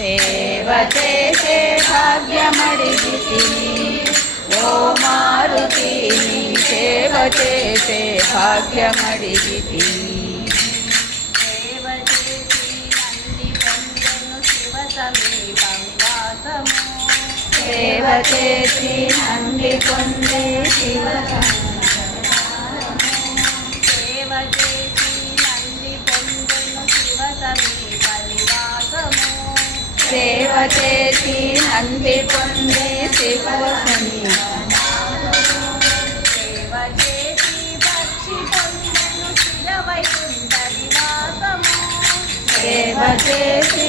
సేవ చేసే భాగ్యమడిగితిని ఓ మారుతి నీ సేవ చేసే భాగ్యమడిగితిని సేవ చేసి నంది పొందెను శివ సమీపం వాసము సేవ చేసి నంది పొందే శివ సేవ చేసి నంది పొందెను శివ సమీప నివాసము సేవ చేసి నంది పొందే శివ సేవ చేసి పక్షి పొందెను శిల వైకుంఠ నివాసము సేవ చేసి